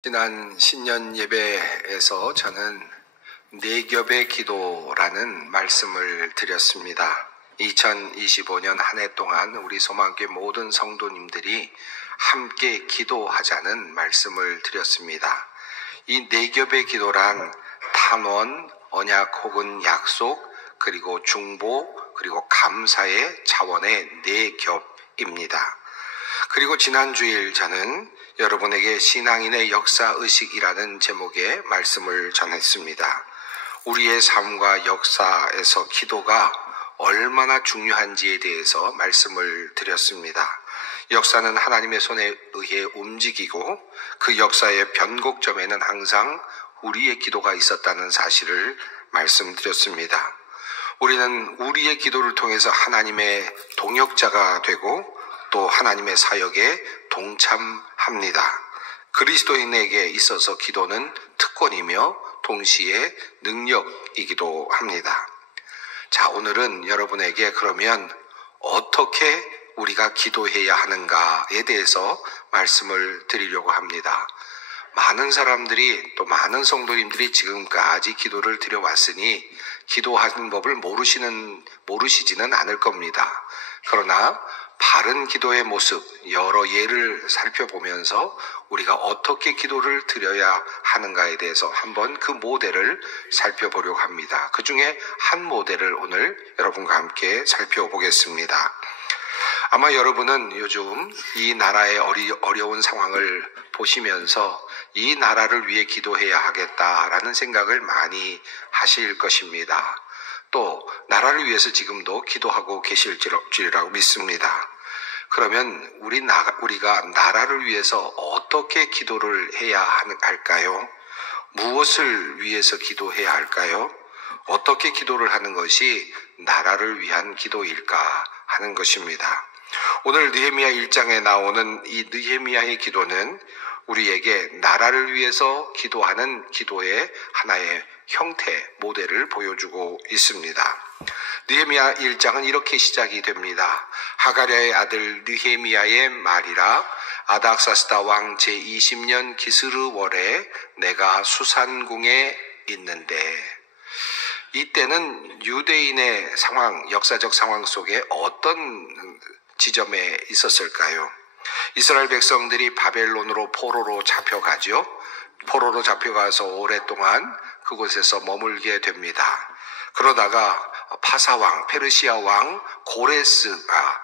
지난 신년 예배에서 저는 네 겹의 기도라는 말씀을 드렸습니다. 2025년 한 해 동안 우리 소망교회 모든 성도님들이 함께 기도하자는 말씀을 드렸습니다. 이 네 겹의 기도란 탄원, 언약 혹은 약속, 그리고 중보, 그리고 감사의 차원의 네 겹입니다. 그리고 지난 주일 저는 여러분에게 신앙인의 역사의식이라는 제목의 말씀을 전했습니다. 우리의 삶과 역사에서 기도가 얼마나 중요한지에 대해서 말씀을 드렸습니다. 역사는 하나님의 손에 의해 움직이고 그 역사의 변곡점에는 항상 우리의 기도가 있었다는 사실을 말씀드렸습니다. 우리는 우리의 기도를 통해서 하나님의 동역자가 되고 또 하나님의 사역에 동참합니다. 그리스도인에게 있어서 기도는 특권이며 동시에 능력이기도 합니다. 자, 오늘은 여러분에게 그러면 어떻게 우리가 기도해야 하는가에 대해서 말씀을 드리려고 합니다. 많은 사람들이 또 많은 성도님들이 지금까지 기도를 드려왔으니 기도하는 법을 모르시지는 않을 겁니다. 그러나 바른 기도의 모습, 여러 예를 살펴보면서 우리가 어떻게 기도를 드려야 하는가에 대해서 한번 그 모델을 살펴보려고 합니다. 그 중에 한 모델을 오늘 여러분과 함께 살펴보겠습니다. 아마 여러분은 요즘 이 나라의 어려운 상황을 보시면서 이 나라를 위해 기도해야 하겠다라는 생각을 많이 하실 것입니다. 또 나라를 위해서 지금도 기도하고 계실 줄이라고 믿습니다. 그러면 우리가 나라를 위해서 어떻게 기도를 해야 할까요? 무엇을 위해서 기도해야 할까요? 어떻게 기도를 하는 것이 나라를 위한 기도일까 하는 것입니다. 오늘 느헤미야 1장에 나오는 이 느헤미야의 기도는 우리에게 나라를 위해서 기도하는 기도의 하나의 형태, 모델을 보여주고 있습니다. 느헤미야 1장은 이렇게 시작이 됩니다. 하가랴의 아들 느헤미야의 말이라 아닥사스다 왕 제20년 기스르월에 내가 수산궁에 있는데, 이때는 유대인의 상황, 역사적 상황 속에 어떤 지점에 있었을까요? 이스라엘 백성들이 바벨론으로 포로로 잡혀가죠. 포로로 잡혀가서 오랫동안 그곳에서 머물게 됩니다. 그러다가 파사왕, 페르시아 왕 고레스가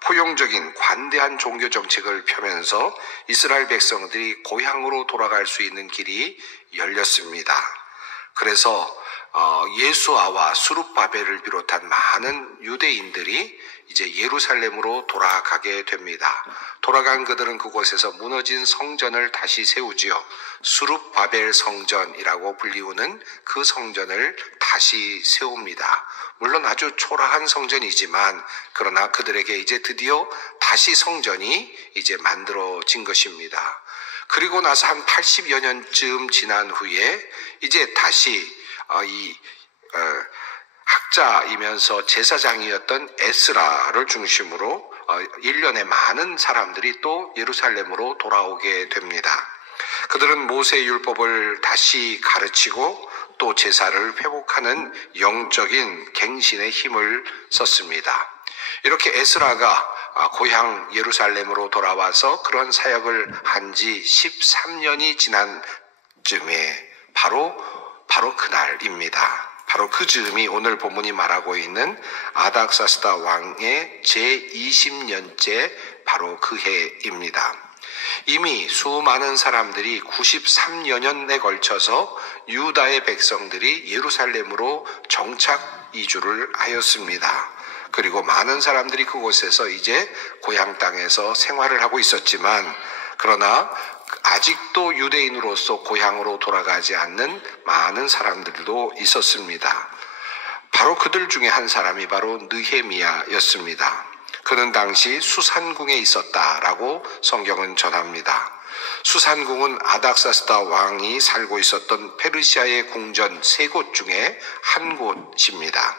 포용적인 관대한 종교 정책을 펴면서 이스라엘 백성들이 고향으로 돌아갈 수 있는 길이 열렸습니다. 그래서 예수아와 수룹바벨을 비롯한 많은 유대인들이 이제 예루살렘으로 돌아가게 됩니다. 돌아간 그들은 그곳에서 무너진 성전을 다시 세우지요. 수룹바벨 성전이라고 불리우는 그 성전을 다시 세웁니다. 물론 아주 초라한 성전이지만 그러나 그들에게 이제 드디어 다시 성전이 이제 만들어진 것입니다. 그리고 나서 한 80여 년쯤 지난 후에 이제 다시 학자이면서 제사장이었던 에스라를 중심으로 1년에 많은 사람들이 또 예루살렘으로 돌아오게 됩니다. 그들은 모세의 율법을 다시 가르치고 또 제사를 회복하는 영적인 갱신의 힘을 썼습니다. 이렇게 에스라가 고향 예루살렘으로 돌아와서 그런 사역을 한 지 13년이 지난 쯤에 바로 그날입니다. 바로 그 즈음이 오늘 본문이 말하고 있는 아닥사스다 왕의 제20년째 바로 그 해입니다. 이미 수많은 사람들이 93여 년에 걸쳐서 유다의 백성들이 예루살렘으로 정착 이주를 하였습니다. 그리고 많은 사람들이 그곳에서 이제 고향 땅에서 생활을 하고 있었지만 그러나 아직도 유대인으로서 고향으로 돌아가지 않는 많은 사람들도 있었습니다. 바로 그들 중에 한 사람이 바로 느헤미야였습니다. 그는 당시 수산궁에 있었다라고 성경은 전합니다. 수산궁은 아닥사스다 왕이 살고 있었던 페르시아의 궁전 3곳 중에 한 곳입니다.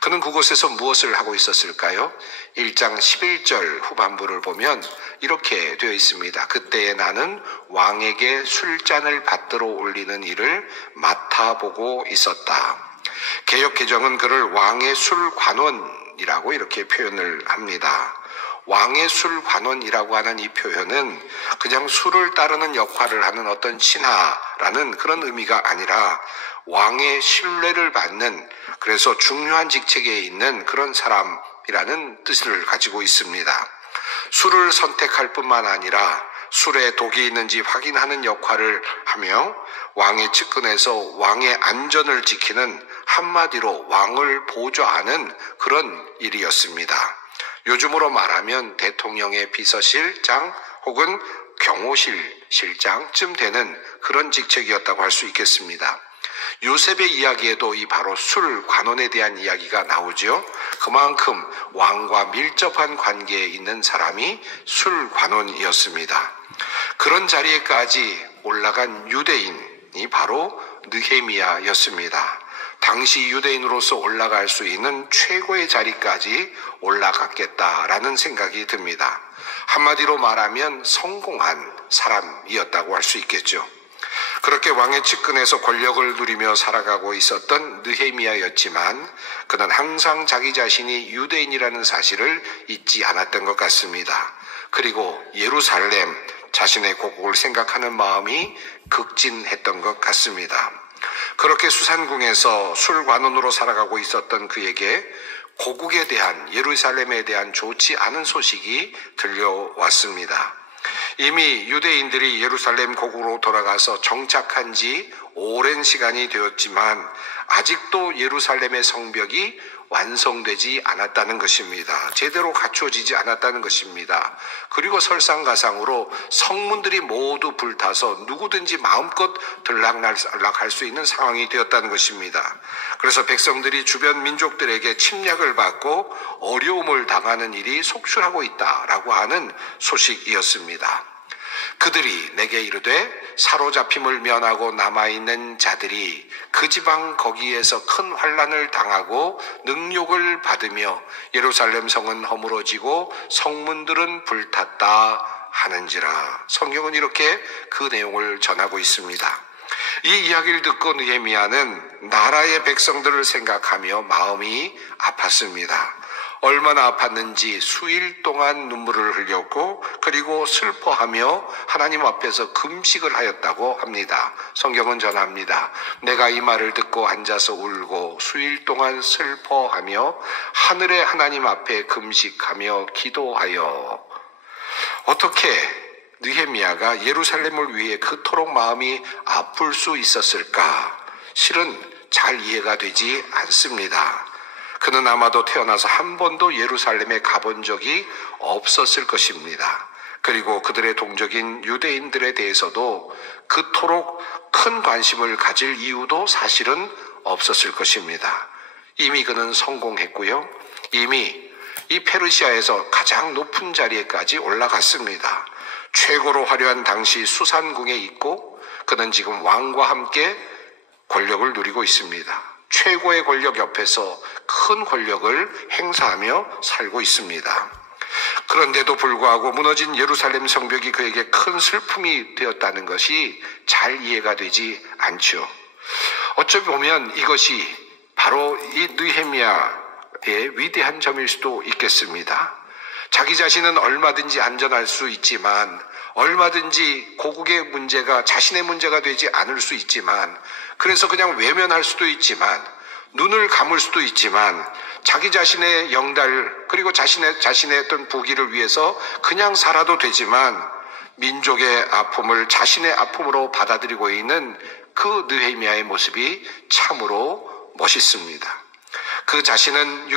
그는 그곳에서 무엇을 하고 있었을까요? 1장 11절 후반부를 보면 이렇게 되어 있습니다. 그때에 나는 왕에게 술잔을 받들어 올리는 일을 맡아보고 있었다. 개역개정은 그를 왕의 술관원이라고 이렇게 표현을 합니다. 왕의 술관원이라고 하는 이 표현은 그냥 술을 따르는 역할을 하는 어떤 신하라는 그런 의미가 아니라 왕의 신뢰를 받는, 그래서 중요한 직책에 있는 그런 사람이라는 뜻을 가지고 있습니다. 술을 선택할 뿐만 아니라 술에 독이 있는지 확인하는 역할을 하며 왕의 측근에서 왕의 안전을 지키는, 한마디로 왕을 보좌하는 그런 일이었습니다. 요즘으로 말하면 대통령의 비서실장 혹은 경호실 실장쯤 되는 그런 직책이었다고 할 수 있겠습니다. 요셉의 이야기에도 이 바로 술관원에 대한 이야기가 나오죠. 그만큼 왕과 밀접한 관계에 있는 사람이 술관원이었습니다. 그런 자리에까지 올라간 유대인이 바로 느헤미야였습니다. 당시 유대인으로서 올라갈 수 있는 최고의 자리까지 올라갔겠다라는 생각이 듭니다. 한마디로 말하면 성공한 사람이었다고 할 수 있겠죠. 그렇게 왕의 측근에서 권력을 누리며 살아가고 있었던 느헤미야였지만 그는 항상 자기 자신이 유대인이라는 사실을 잊지 않았던 것 같습니다. 그리고 예루살렘, 자신의 고국을 생각하는 마음이 극진했던 것 같습니다. 그렇게 수산궁에서 술관원으로 살아가고 있었던 그에게 고국에 대한, 예루살렘에 대한 좋지 않은 소식이 들려왔습니다. 이미 유대인들이 예루살렘 고국으로 돌아가서 정착한 지 오랜 시간이 되었지만 아직도 예루살렘의 성벽이 완성되지 않았다는 것입니다. 제대로 갖추어지지 않았다는 것입니다. 그리고 설상가상으로 성문들이 모두 불타서 누구든지 마음껏 들락날락할 수 있는 상황이 되었다는 것입니다. 그래서 백성들이 주변 민족들에게 침략을 받고 어려움을 당하는 일이 속출하고 있다라고 하는 소식이었습니다. 그들이 내게 이르되 사로잡힘을 면하고 남아있는 자들이 그 지방 거기에서 큰 환난을 당하고 능욕을 받으며 예루살렘 성은 허물어지고 성문들은 불탔다 하는지라. 성경은 이렇게 그 내용을 전하고 있습니다. 이 이야기를 듣고 느헤미야는 나라의 백성들을 생각하며 마음이 아팠습니다. 얼마나 아팠는지 수일 동안 눈물을 흘렸고 그리고 슬퍼하며 하나님 앞에서 금식을 하였다고 합니다. 성경은 전합니다. 내가 이 말을 듣고 앉아서 울고 수일 동안 슬퍼하며 하늘의 하나님 앞에 금식하며 기도하여. 어떻게 느헤미야가 예루살렘을 위해 그토록 마음이 아플 수 있었을까? 실은 잘 이해가 되지 않습니다. 그는 아마도 태어나서 한 번도 예루살렘에 가본 적이 없었을 것입니다. 그리고 그들의 동족인 유대인들에 대해서도 그토록 큰 관심을 가질 이유도 사실은 없었을 것입니다. 이미 그는 성공했고요. 이미 이 페르시아에서 가장 높은 자리에까지 올라갔습니다. 최고로 화려한 당시 수산궁에 있고 그는 지금 왕과 함께 권력을 누리고 있습니다. 최고의 권력 옆에서 큰 권력을 행사하며 살고 있습니다. 그런데도 불구하고 무너진 예루살렘 성벽이 그에게 큰 슬픔이 되었다는 것이 잘 이해가 되지 않죠. 어쩌 보면 이것이 바로 이 느헤미야의 위대한 점일 수도 있겠습니다. 자기 자신은 얼마든지 안전할 수 있지만, 얼마든지 고국의 문제가 자신의 문제가 되지 않을 수 있지만, 그래서 그냥 외면할 수도 있지만, 눈을 감을 수도 있지만, 자기 자신의 영달 그리고 자신의 어떤 부귀를 위해서 그냥 살아도 되지만 민족의 아픔을 자신의 아픔으로 받아들이고 있는 그 느헤미야의 모습이 참으로 멋있습니다. 그 자신은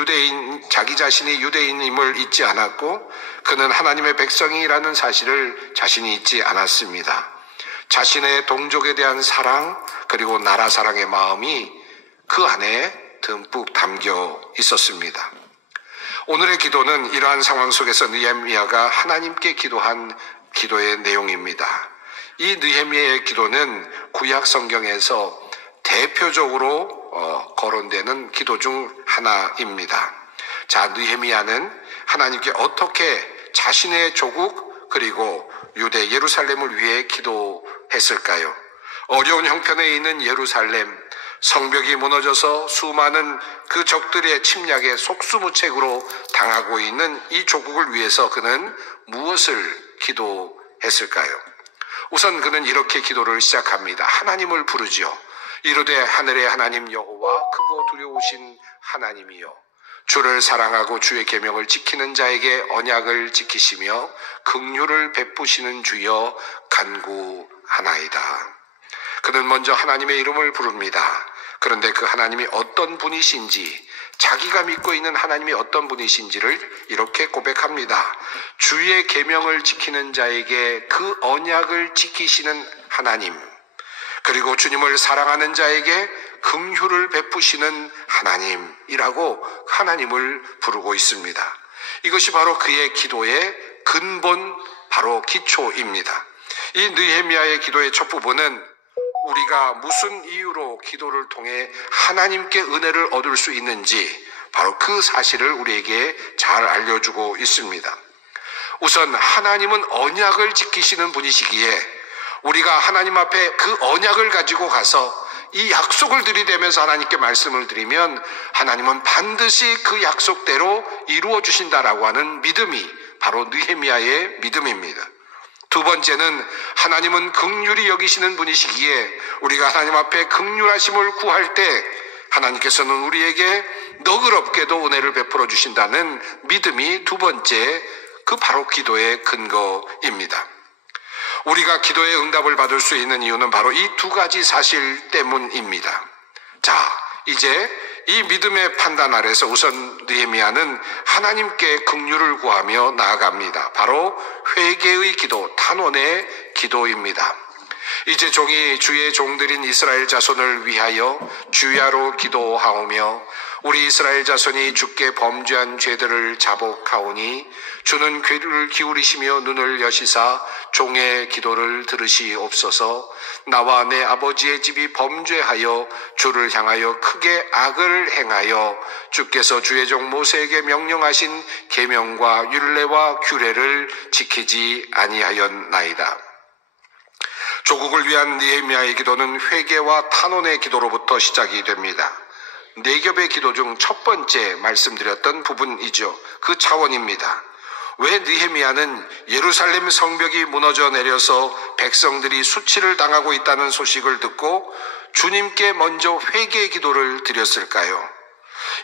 자기 자신이 유대인임을 잊지 않았고 그는 하나님의 백성이라는 사실을 자신이 잊지 않았습니다. 자신의 동족에 대한 사랑 그리고 나라 사랑의 마음이 그 안에 듬뿍 담겨 있었습니다. 오늘의 기도는 이러한 상황 속에서 느헤미야가 하나님께 기도한 기도의 내용입니다. 이 느헤미야의 기도는 구약 성경에서 대표적으로 거론되는 기도 중 하나입니다. 자, 느헤미야는 하나님께 어떻게 자신의 조국 그리고 유대 예루살렘을 위해 기도했을까요? 어려운 형편에 있는 예루살렘, 성벽이 무너져서 수많은 그 적들의 침략에 속수무책으로 당하고 있는 이 조국을 위해서 그는 무엇을 기도했을까요? 우선 그는 이렇게 기도를 시작합니다. 하나님을 부르지요. 이르되 하늘의 하나님 여호와 크고 두려우신 하나님이여, 주를 사랑하고 주의 계명을 지키는 자에게 언약을 지키시며 긍휼을 베푸시는 주여 간구하나이다. 그는 먼저 하나님의 이름을 부릅니다. 그런데 그 하나님이 어떤 분이신지, 자기가 믿고 있는 하나님이 어떤 분이신지를 이렇게 고백합니다. 주의 계명을 지키는 자에게 그 언약을 지키시는 하나님, 그리고 주님을 사랑하는 자에게 긍휼을 베푸시는 하나님이라고 하나님을 부르고 있습니다. 이것이 바로 그의 기도의 근본, 바로 기초입니다. 이 느헤미야의 기도의 첫 부분은 우리가 무슨 이유로 기도를 통해 하나님께 은혜를 얻을 수 있는지 바로 그 사실을 우리에게 잘 알려주고 있습니다. 우선 하나님은 언약을 지키시는 분이시기에 우리가 하나님 앞에 그 언약을 가지고 가서 이 약속을 들이대면서 하나님께 말씀을 드리면 하나님은 반드시 그 약속대로 이루어 주신다라고 하는 믿음이 바로 느헤미야의 믿음입니다. 두 번째는 하나님은 긍휼히 여기시는 분이시기에 우리가 하나님 앞에 긍휼하심을 구할 때 하나님께서는 우리에게 너그럽게도 은혜를 베풀어 주신다는 믿음이 두 번째, 그 바로 기도의 근거입니다. 우리가 기도의 응답을 받을 수 있는 이유는 바로 이 두 가지 사실 때문입니다. 자, 이제 이 믿음의 판단 아래서 우선 느헤미야는 하나님께 긍휼을 구하며 나아갑니다. 바로 회개의 기도, 탄원의 기도입니다. 이제 종이 주의 종들인 이스라엘 자손을 위하여 주야로 기도하오며 우리 이스라엘 자손이 주께 범죄한 죄들을 자복하오니 주는 귀를 기울이시며 눈을 여시사 종의 기도를 들으시옵소서. 나와 내 아버지의 집이 범죄하여 주를 향하여 크게 악을 행하여 주께서 주의 종 모세에게 명령하신 계명과 율례와 규례를 지키지 아니하였나이다. 조국을 위한 느헤미야의 기도는 회개와 탄원의 기도로부터 시작이 됩니다. 네 겹의 기도 중 첫 번째 말씀드렸던 부분이죠. 그 차원입니다. 왜 느헤미야는 예루살렘 성벽이 무너져 내려서 백성들이 수치를 당하고 있다는 소식을 듣고 주님께 먼저 회개의 기도를 드렸을까요?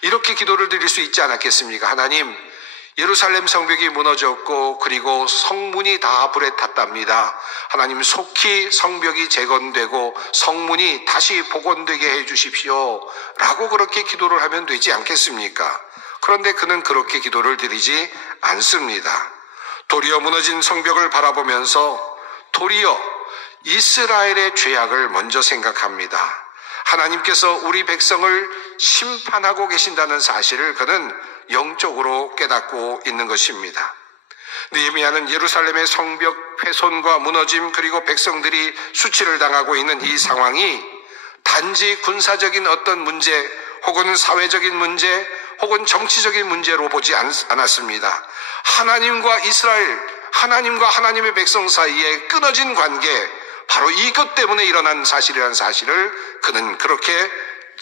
이렇게 기도를 드릴 수 있지 않았겠습니까? 하나님, 예루살렘 성벽이 무너졌고 그리고 성문이 다 불에 탔답니다. 하나님, 속히 성벽이 재건되고 성문이 다시 복원되게 해주십시오 라고 그렇게 기도를 하면 되지 않겠습니까? 그런데 그는 그렇게 기도를 드리지 않습니다. 도리어 무너진 성벽을 바라보면서 도리어 이스라엘의 죄악을 먼저 생각합니다. 하나님께서 우리 백성을 심판하고 계신다는 사실을 그는 영적으로 깨닫고 있는 것입니다. 느헤미야는 예루살렘의 성벽 훼손과 무너짐, 그리고 백성들이 수치를 당하고 있는 이 상황이 단지 군사적인 어떤 문제 혹은 사회적인 문제 혹은 정치적인 문제로 보지 않았습니다. 하나님과 이스라엘, 하나님과 하나님의 백성 사이에 끊어진 관계, 바로 이것 때문에 일어난 사실이라는 사실을 그는 그렇게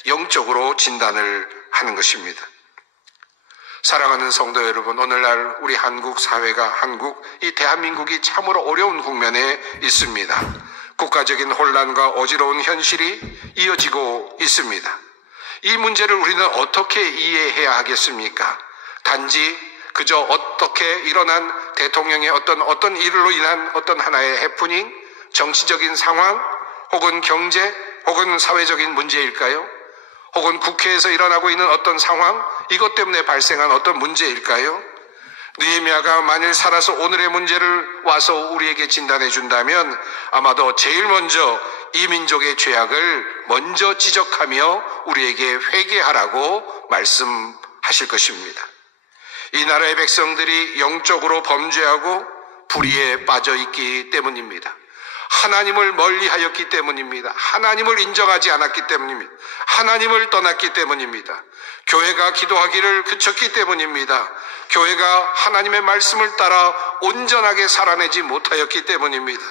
영적으로 진단을 하는 것입니다. 사랑하는 성도 여러분, 오늘날 우리 한국 사회가, 이 대한민국이 참으로 어려운 국면에 있습니다. 국가적인 혼란과 어지러운 현실이 이어지고 있습니다. 이 문제를 우리는 어떻게 이해해야 하겠습니까? 단지 그저 어떻게 일어난 대통령의 어떤 일로 인한 어떤 하나의 해프닝, 정치적인 상황, 혹은 경제, 혹은 사회적인 문제일까요? 혹은 국회에서 일어나고 있는 어떤 상황, 이것 때문에 발생한 어떤 문제일까요? 느헤미야가 만일 살아서 오늘의 문제를 와서 우리에게 진단해 준다면 아마도 제일 먼저 이 민족의 죄악을 먼저 지적하며 우리에게 회개하라고 말씀하실 것입니다. 이 나라의 백성들이 영적으로 범죄하고 불의에 빠져 있기 때문입니다. 하나님을 멀리하였기 때문입니다. 하나님을 인정하지 않았기 때문입니다. 하나님을 떠났기 때문입니다. 교회가 기도하기를 그쳤기 때문입니다. 교회가 하나님의 말씀을 따라 온전하게 살아내지 못하였기 때문입니다.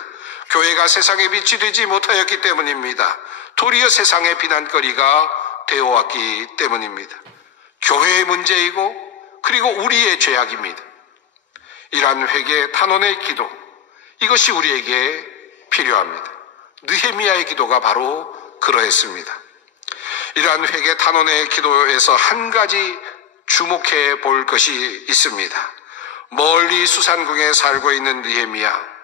교회가 세상의 빛이 되지 못하였기 때문입니다. 도리어 세상의 비난거리가 되어왔기 때문입니다. 교회의 문제이고 그리고 우리의 죄악입니다. 이러한 회개 탄원의 기도, 이것이 우리에게 필요합니다. 느헤미야의 기도가 바로 그러했습니다. 이러한 회개 탄원의 기도에서 한 가지 주목해 볼 것이 있습니다. 멀리 수산궁에 살고 있는 느헤미야,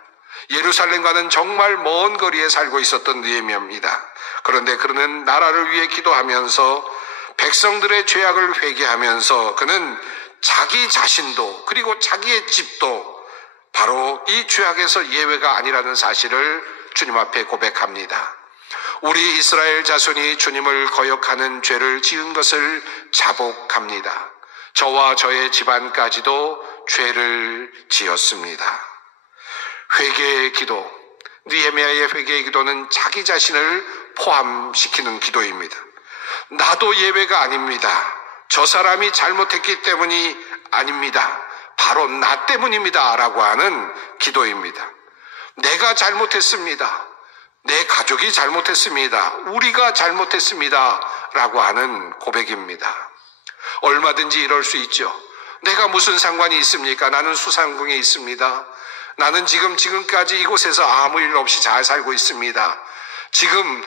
예루살렘과는 정말 먼 거리에 살고 있었던 느헤미야입니다. 그런데 그는 나라를 위해 기도하면서 백성들의 죄악을 회개하면서 그는 자기 자신도 그리고 자기의 집도 바로 이 죄악에서 예외가 아니라는 사실을 주님 앞에 고백합니다. 우리 이스라엘 자손이 주님을 거역하는 죄를 지은 것을 자복합니다. 저와 저의 집안까지도 죄를 지었습니다. 회개의 기도, 느헤미야의 회개의 기도는 자기 자신을 포함시키는 기도입니다. 나도 예외가 아닙니다. 저 사람이 잘못했기 때문이 아닙니다. 바로 나 때문입니다. 라고 하는 기도입니다. 내가 잘못했습니다. 내 가족이 잘못했습니다. 우리가 잘못했습니다. 라고 하는 고백입니다. 얼마든지 이럴 수 있죠. 내가 무슨 상관이 있습니까? 나는 수산궁에 있습니다. 나는 지금까지 이곳에서 아무 일 없이 잘 살고 있습니다. 지금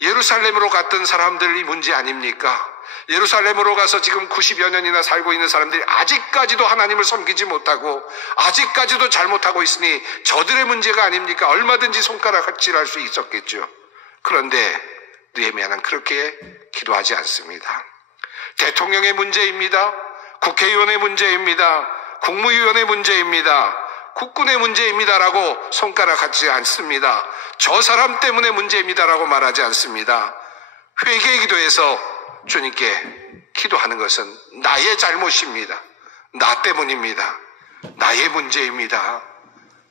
예루살렘으로 갔던 사람들이 문제 아닙니까? 예루살렘으로 가서 지금 90여 년이나 살고 있는 사람들이 아직까지도 하나님을 섬기지 못하고 아직까지도 잘못하고 있으니 저들의 문제가 아닙니까? 얼마든지 손가락질할 수 있었겠죠. 그런데 느헤미야는 그렇게 기도하지 않습니다. 대통령의 문제입니다. 국회의원의 문제입니다. 국무위원의 문제입니다. 국군의 문제입니다라고 손가락하지 않습니다. 저 사람 때문에 문제입니다라고 말하지 않습니다. 회개의 기도에서 주님께 기도하는 것은 나의 잘못입니다. 나 때문입니다. 나의 문제입니다.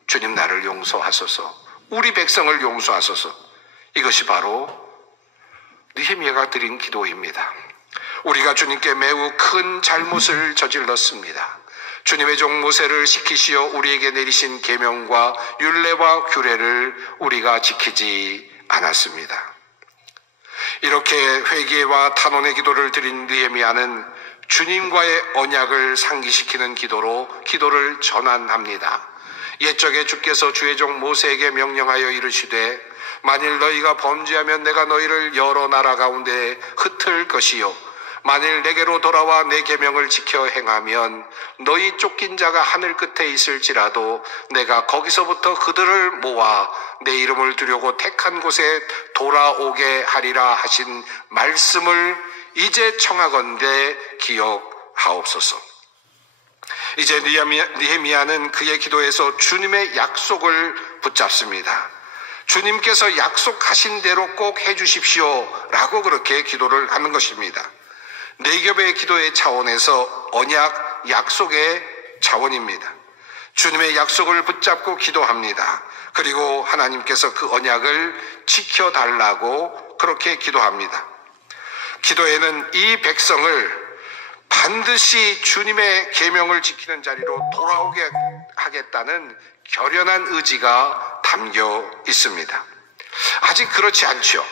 주님 나를 용서하소서. 우리 백성을 용서하소서. 이것이 바로 느헤미야가 드린 기도입니다. 우리가 주님께 매우 큰 잘못을 저질렀습니다. 주님의 종 모세를 시키시어 우리에게 내리신 계명과 율례와 규례를 우리가 지키지 않았습니다. 이렇게 회개와 탄원의 기도를 드린 느헤미야는 주님과의 언약을 상기시키는 기도로 기도를 전환합니다. 옛적에 주께서 주의 종 모세에게 명령하여 이르시되 만일 너희가 범죄하면 내가 너희를 여러 나라 가운데 흩을 것이요 만일 내게로 돌아와 내 계명을 지켜 행하면 너희 쫓긴 자가 하늘 끝에 있을지라도 내가 거기서부터 그들을 모아 내 이름을 두려고 택한 곳에 돌아오게 하리라 하신 말씀을 이제 청하건대 기억하옵소서. 이제 느헤미야는 그의 기도에서 주님의 약속을 붙잡습니다. 주님께서 약속하신 대로 꼭 해주십시오 라고 그렇게 기도를 하는 것입니다. 네겹의 기도의 차원에서 언약, 약속의 차원입니다. 주님의 약속을 붙잡고 기도합니다. 그리고 하나님께서 그 언약을 지켜달라고 그렇게 기도합니다. 기도에는 이 백성을 반드시 주님의 계명을 지키는 자리로 돌아오게 하겠다는 결연한 의지가 담겨 있습니다. 아직 그렇지 않죠.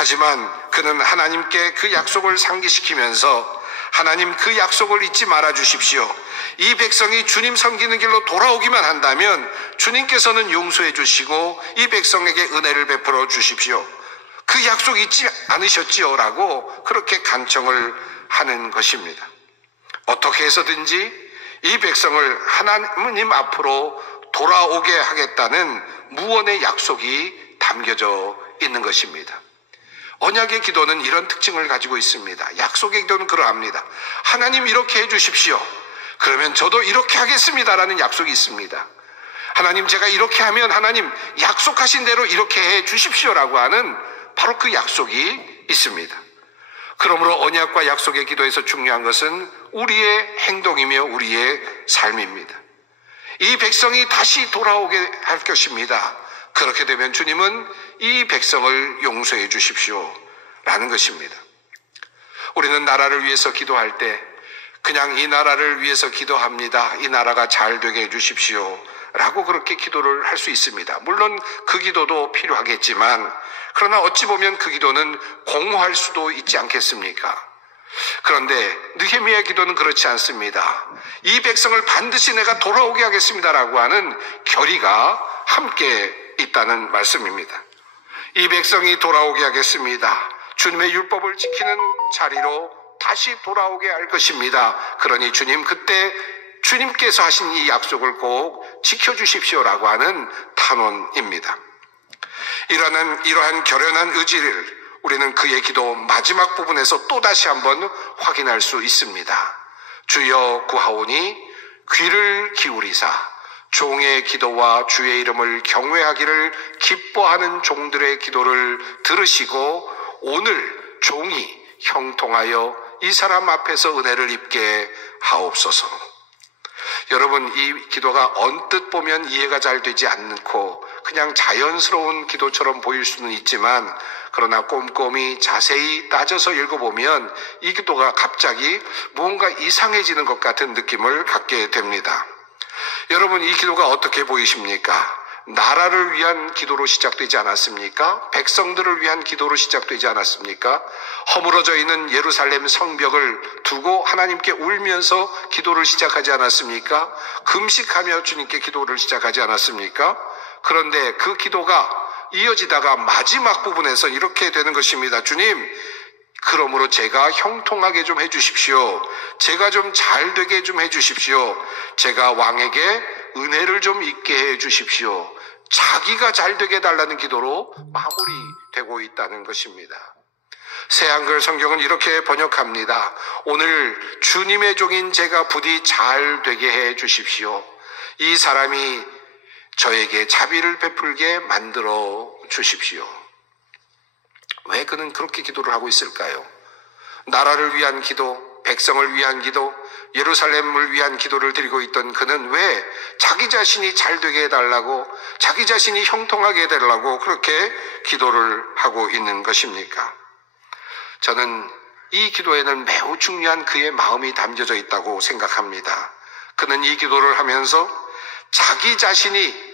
하지만 그는 하나님께 그 약속을 상기시키면서 하나님 그 약속을 잊지 말아 주십시오. 이 백성이 주님 섬기는 길로 돌아오기만 한다면 주님께서는 용서해 주시고 이 백성에게 은혜를 베풀어 주십시오. 그 약속 잊지 않으셨지요? 라고 그렇게 간청을 하는 것입니다. 어떻게 해서든지 이 백성을 하나님 앞으로 돌아오게 하겠다는 무언의 약속이 담겨져 있는 것입니다. 언약의 기도는 이런 특징을 가지고 있습니다. 약속의 기도는 그러합니다. 하나님 이렇게 해주십시오. 그러면 저도 이렇게 하겠습니다라는 약속이 있습니다. 하나님 제가 이렇게 하면 하나님 약속하신 대로 이렇게 해 주십시오라고 하는 바로 그 약속이 있습니다. 그러므로 언약과 약속의 기도에서 중요한 것은 우리의 행동이며 우리의 삶입니다. 이 백성이 다시 돌아오게 할 것입니다. 그렇게 되면 주님은 이 백성을 용서해 주십시오 라는 것입니다. 우리는 나라를 위해서 기도할 때 그냥 이 나라를 위해서 기도합니다. 이 나라가 잘 되게 해 주십시오 라고 그렇게 기도를 할 수 있습니다. 물론 그 기도도 필요하겠지만 그러나 어찌 보면 그 기도는 공허할 수도 있지 않겠습니까? 그런데 느헤미야의 기도는 그렇지 않습니다. 이 백성을 반드시 내가 돌아오게 하겠습니다라고 하는 결의가 함께 있다는 말씀입니다. 이 백성이 돌아오게 하겠습니다. 주님의 율법을 지키는 자리로 다시 돌아오게 할 것입니다. 그러니 주님 그때 주님께서 하신 이 약속을 꼭 지켜주십시오라고 하는 탄원입니다. 이러한 결연한 의지를 우리는 그의 기도 마지막 부분에서 또다시 한번 확인할 수 있습니다. 주여 구하오니 귀를 기울이사 종의 기도와 주의 이름을 경외하기를 기뻐하는 종들의 기도를 들으시고 오늘 종이 형통하여 이 사람 앞에서 은혜를 입게 하옵소서. 여러분, 이 기도가 언뜻 보면 이해가 잘 되지 않고 그냥 자연스러운 기도처럼 보일 수는 있지만 그러나 꼼꼼히 자세히 따져서 읽어보면 이 기도가 갑자기 뭔가 이상해지는 것 같은 느낌을 갖게 됩니다. 여러분, 이 기도가 어떻게 보이십니까? 나라를 위한 기도로 시작되지 않았습니까? 백성들을 위한 기도로 시작되지 않았습니까? 허물어져 있는 예루살렘 성벽을 두고 하나님께 울면서 기도를 시작하지 않았습니까? 금식하며 주님께 기도를 시작하지 않았습니까? 그런데 그 기도가 이어지다가 마지막 부분에서 이렇게 되는 것입니다. 주님, 그러므로 제가 형통하게 좀 해주십시오. 제가 좀 잘 되게 좀 해주십시오. 제가 왕에게 은혜를 좀 있게 해주십시오. 자기가 잘 되게 해달라는 기도로 마무리되고 있다는 것입니다. 새한글 성경은 이렇게 번역합니다. 오늘 주님의 종인 제가 부디 잘 되게 해 주십시오. 이 사람이 저에게 자비를 베풀게 만들어 주십시오. 왜 그는 그렇게 기도를 하고 있을까요? 나라를 위한 기도, 백성을 위한 기도, 예루살렘을 위한 기도를 드리고 있던 그는 왜 자기 자신이 잘 되게 해달라고, 자기 자신이 형통하게 해달라고 그렇게 기도를 하고 있는 것입니까? 저는 이 기도에는 매우 중요한 그의 마음이 담겨져 있다고 생각합니다. 그는 이 기도를 하면서 자기 자신이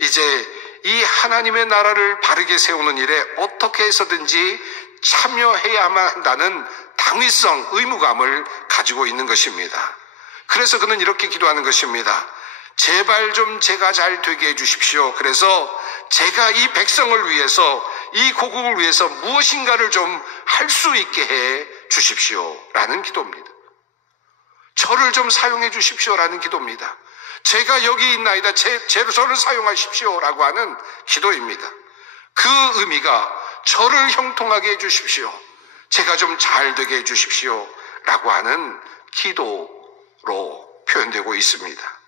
이제 이 하나님의 나라를 바르게 세우는 일에 어떻게 해서든지 참여해야만 한다는 당위성, 의무감을 가지고 있는 것입니다. 그래서 그는 이렇게 기도하는 것입니다. 제발 좀 제가 잘 되게 해주십시오. 그래서 제가 이 백성을 위해서, 이 고국을 위해서 무엇인가를 좀 할 수 있게 해 주십시오 라는 기도입니다. 저를 좀 사용해 주십시오라는 기도입니다. 제가 여기 있나이다, 저를 사용하십시오 라고 하는 기도입니다. 그 의미가 저를 형통하게 해 주십시오, 제가 좀 잘 되게 해 주십시오 라고 하는 기도로 표현되고 있습니다.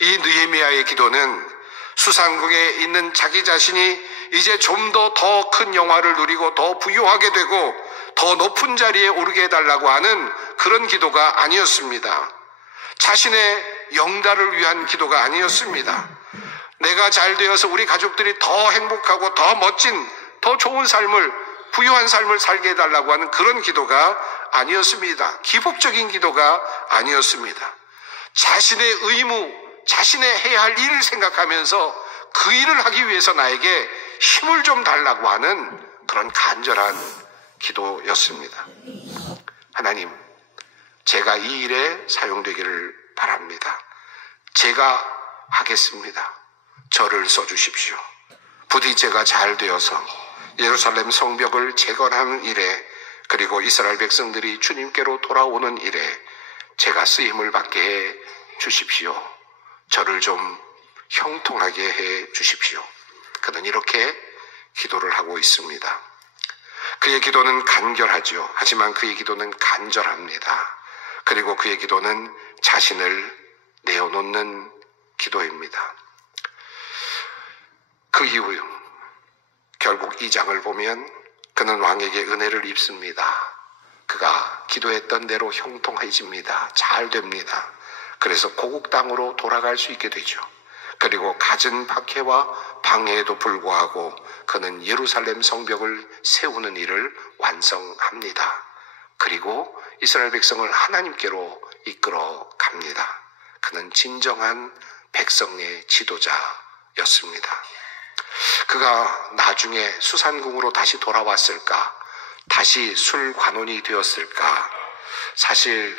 이 느헤미야의 기도는 수상궁에 있는 자기 자신이 이제 좀 더 큰 영화를 누리고 더 부유하게 되고 더 높은 자리에 오르게 해달라고 하는 그런 기도가 아니었습니다. 자신의 영달을 위한 기도가 아니었습니다. 내가 잘 되어서 우리 가족들이 더 행복하고 더 멋진, 더 좋은 삶을, 부유한 삶을 살게 해달라고 하는 그런 기도가 아니었습니다. 기복적인 기도가 아니었습니다. 자신의 의무, 자신의 해야 할 일을 생각하면서 그 일을 하기 위해서 나에게 힘을 좀 달라고 하는 그런 간절한 기도였습니다. 하나님, 제가 이 일에 사용되기를 바랍니다. 제가 하겠습니다. 저를 써주십시오. 부디 제가 잘 되어서 예루살렘 성벽을 재건하는 일에, 그리고 이스라엘 백성들이 주님께로 돌아오는 일에 제가 쓰임을 받게 해 주십시오. 저를 좀 형통하게 해 주십시오. 그는 이렇게 기도를 하고 있습니다. 그의 기도는 간결하죠. 하지만 그의 기도는 간절합니다. 그리고 그의 기도는 자신을 내어놓는 기도입니다. 그 이후 결국 2장을 보면 그는 왕에게 은혜를 입습니다. 그가 기도했던 대로 형통해집니다. 잘 됩니다. 그래서 고국 땅으로 돌아갈 수 있게 되죠. 그리고 갖은 박해와 방해에도 불구하고 그는 예루살렘 성벽을 세우는 일을 완성합니다. 그리고 이스라엘 백성을 하나님께로 이끌어 갑니다. 그는 진정한 백성의 지도자였습니다. 그가 나중에 수산궁으로 다시 돌아왔을까? 다시 술관원이 되었을까? 사실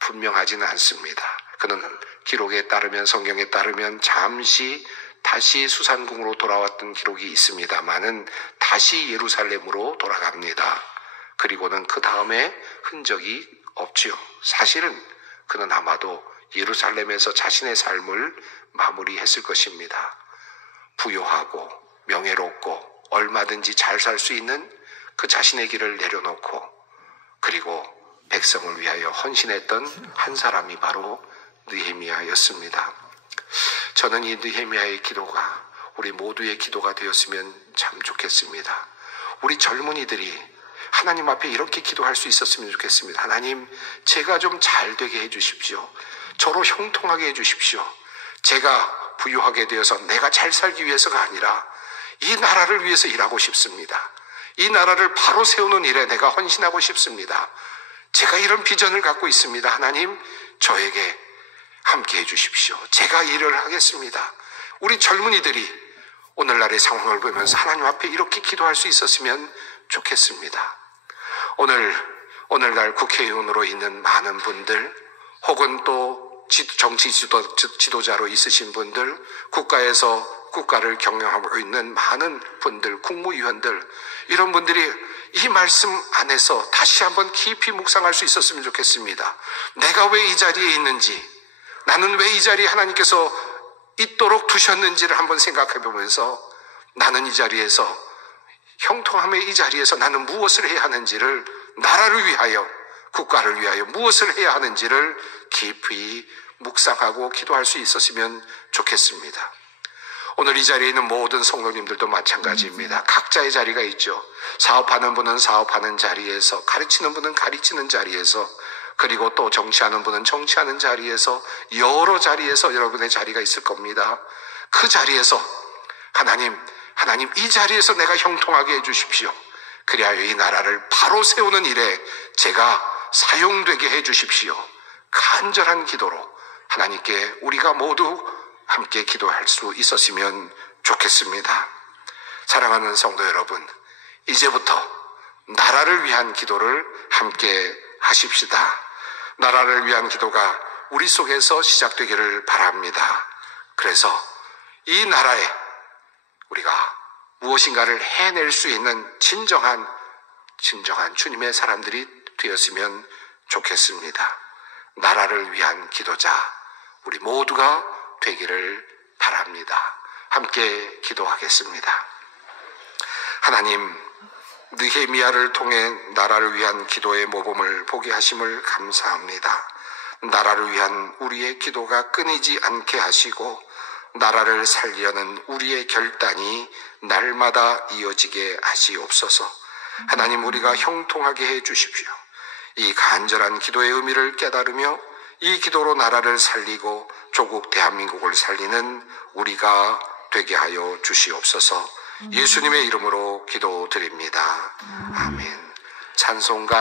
분명하지는 않습니다. 그는 기록에 따르면, 성경에 따르면 잠시 다시 수산궁으로 돌아왔던 기록이 있습니다만은 다시 예루살렘으로 돌아갑니다. 그리고는 그 다음에 흔적이 없지요. 사실은 그는 아마도 예루살렘에서 자신의 삶을 마무리했을 것입니다. 부유하고 명예롭고 얼마든지 잘 살 수 있는 그 자신의 길을 내려놓고 그리고 백성을 위하여 헌신했던 한 사람이 바로 느헤미야였습니다. 저는 이 느헤미야의 기도가 우리 모두의 기도가 되었으면 참 좋겠습니다. 우리 젊은이들이 하나님 앞에 이렇게 기도할 수 있었으면 좋겠습니다. 하나님, 제가 좀 잘 되게 해주십시오. 저로 형통하게 해주십시오. 제가 부유하게 되어서 내가 잘 살기 위해서가 아니라 이 나라를 위해서 일하고 싶습니다. 이 나라를 바로 세우는 일에 내가 헌신하고 싶습니다. 제가 이런 비전을 갖고 있습니다. 하나님, 저에게 함께 해주십시오. 제가 일을 하겠습니다. 우리 젊은이들이 오늘날의 상황을 보면서 하나님 앞에 이렇게 기도할 수 있었으면 좋겠습니다. 오늘날 국회의원으로 있는 많은 분들, 혹은 또 정치 지도자로 있으신 분들, 국가를 경영하고 있는 많은 분들, 국무위원들, 이런 분들이 이 말씀 안에서 다시 한번 깊이 묵상할 수 있었으면 좋겠습니다. 내가 왜 이 자리에 있는지, 나는 왜 이 자리에 하나님께서 있도록 두셨는지를 한번 생각해 보면서 나는 이 자리에서, 형통함의 이 자리에서 나는 무엇을 해야 하는지를, 나라를 위하여, 국가를 위하여 무엇을 해야 하는지를 깊이 묵상하고 기도할 수 있었으면 좋겠습니다. 오늘 이 자리에 있는 모든 성도님들도 마찬가지입니다. 각자의 자리가 있죠. 사업하는 분은 사업하는 자리에서, 가르치는 분은 가르치는 자리에서, 그리고 또 정치하는 분은 정치하는 자리에서, 여러 자리에서 여러분의 자리가 있을 겁니다. 그 자리에서 하나님 이 자리에서 내가 형통하게 해주십시오. 그리하여 이 나라를 바로 세우는 일에 제가 사용되게 해주십시오. 간절한 기도로 하나님께 우리가 모두 함께 기도할 수 있었으면 좋겠습니다. 사랑하는 성도 여러분, 이제부터 나라를 위한 기도를 함께 하십시다. 나라를 위한 기도가 우리 속에서 시작되기를 바랍니다. 그래서 이 나라에 우리가 무엇인가를 해낼 수 있는 진정한 주님의 사람들이 되었으면 좋겠습니다. 나라를 위한 기도자, 우리 모두가 되기를 바랍니다. 함께 기도하겠습니다. 하나님, 느헤미야를 통해 나라를 위한 기도의 모범을 보게 하심을 감사합니다. 나라를 위한 우리의 기도가 끊이지 않게 하시고 나라를 살리려는 우리의 결단이 날마다 이어지게 하시옵소서. 하나님, 우리가 형통하게 해 주십시오. 이 간절한 기도의 의미를 깨달으며 이 기도로 나라를 살리고 조국 대한민국을 살리는 우리가 되게 하여 주시옵소서. 예수님의 이름으로 기도드립니다. 아멘. 찬송가